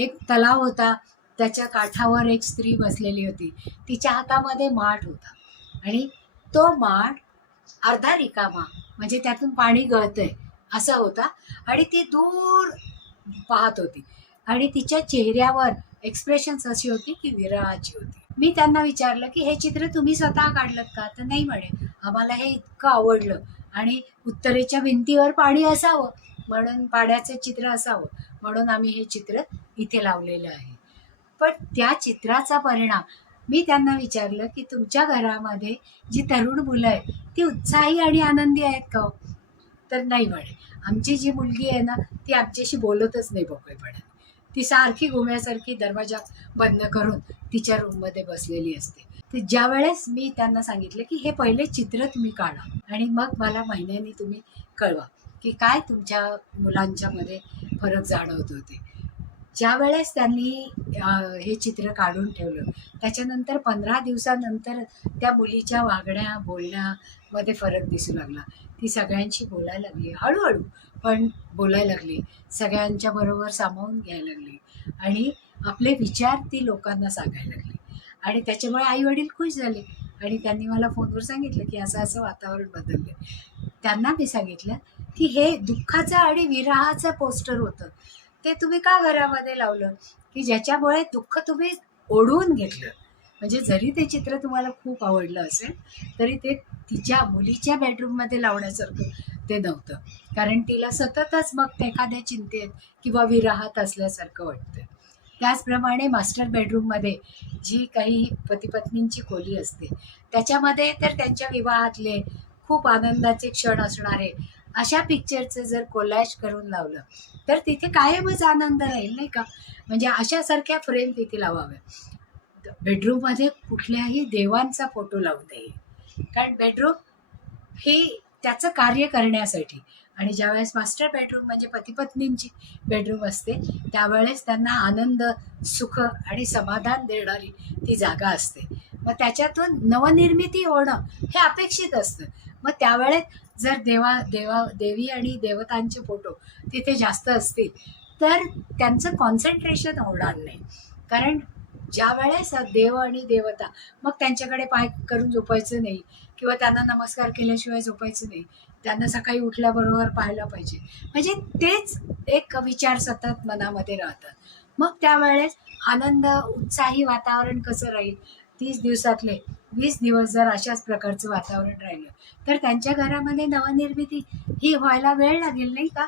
एक तलाव होता. त्याच्या काठावर एक स्त्री बसलेली होती. तिच्या हातामध्ये माठ होता. आणि तो माठ अर्धा रिकामा म्हणजे त्यातून पाणी गळतंय असा होता. आणि ती दूर पाहत होती. आणि तिच्या चेहऱ्यावर एक्सप्रेशन्स अशी होती की विरहाची होती. मी त्यांना विचारलं की हे चित्र तुम्ही स्वतः काढलं का? तर नाही म्हणे. आम्हाला हे इतकं आवडलं आणि उत्तरेच्या भिंतीवर पाणी असावं. म्हणून पाण्याचं चित्र असावं. म्हणून आम्ही हे चित्र इथे लावलेलं आहे. पण त्या चित्राचा परिणाम मी त्यांना विचारलं की तुमच्या घरामध्ये जी तरुण मुलं आहेत ती उत्साही आणि आनंदी आहेत का हो? तर नाही म्हणे. आमची जी मुलगी आहे ना ती आमच्याशी बोलतच नाही मोकळेपणाने. ती सारखी गोम्यासारखी दरवाजा बंद करून तिच्या रूममध्ये बसलेली असते. तर ज्या वेळेस मी त्यांना सांगितलं की हे पहिले चित्र तुम्ही काढा आणि मग मला महिन्यांनी तुम्ही कळवा. की काय तुमच्या मुलांच्यामध्ये फरक जाणवत होते? ज्या वेळेस त्यांनी हे चित्र काढून ठेवलं त्याच्यानंतर पंधरा दिवसानंतर त्या मुलीच्या वागण्या बोलण्यामध्ये फरक दिसू लागला. ती सगळ्यांशी बोलायला लागली हळूहळू पण बोलायला लागली सगळ्यांच्या बरोबर सामावून घ्यायला लागली आणि आपले विचार ती लोकांना सांगायला लागली. आणि त्याच्यामुळे आई वडील खुश झाले. आणि त्यांनी मला फोनवर सांगितलं की असं असं वातावरण बदललं त्यांना मी सांगितलं की हे दुःखाचं आणि विराहाचं पोस्टर होतं. ते तुम्ही का घरामध्ये लावलं? की ज्याच्यामुळे दुःख तुम्ही ओढवून घेतलं. म्हणजे जरी ते चित्र तुम्हाला खूप आवडलं असेल तरी ते तिच्या मुलीच्या बेडरूममध्ये लावण्यासारखं ते नव्हतं. कारण तिला सततच मग ते एखाद्या चिंतेत किंवा विराहात असल्यासारखं वाटतं त्याचप्रमाणे मास्टर बेडरूममध्ये जी काही पतीपत्नींची खोली असते त्याच्यामध्ये तर त्यांच्या विवाहातले खूप आनंदाचे क्षण असणारे अशा पिक्चरचं जर कोलॅश करून लावलं तर तिथे कायमच आनंद राहील नाही का? म्हणजे अशासारख्या फ्रेम तिथे लावाव्या. बेडरूममध्ये कुठल्याही देवांचा फोटो लावू नये. कारण बेडरूम ही त्याचं कार्य करण्यासाठी आणि ज्यावेळेस मास्टर बेडरूम म्हणजे पतीपत्नींची बेडरूम असते त्यावेळेस त्यांना आनंद सुख आणि समाधान देणारी ती जागा असते. मग त्याच्यातून नवनिर्मिती होणं हे अपेक्षित असतं. मग त्यावेळेस जर देवा देवा देवी आणि देवतांचे फोटो तिथे जास्त असतील तर त्यांचं कॉन्सन्ट्रेशन होणार नाही. कारण ज्या वेळेस देव आणि देवता मग त्यांच्याकडे पाय करून झोपायचं नाही किंवा त्यांना नमस्कार केल्याशिवाय झोपायचं नाही त्यांना सकाळी उठल्याबरोबर पाहायला पाहिजे. म्हणजे तेच एक विचार सतत मनामध्ये राहतात. मग त्यावेळेस आनंद उत्साही वातावरण कसं राहील? तीस दिवसातले वीस दिवस जर अशाच प्रकारचं वातावरण राहिलं तर त्यांच्या घरामध्ये नवनिर्मिती ही व्हायला वेळ लागेल नाही का?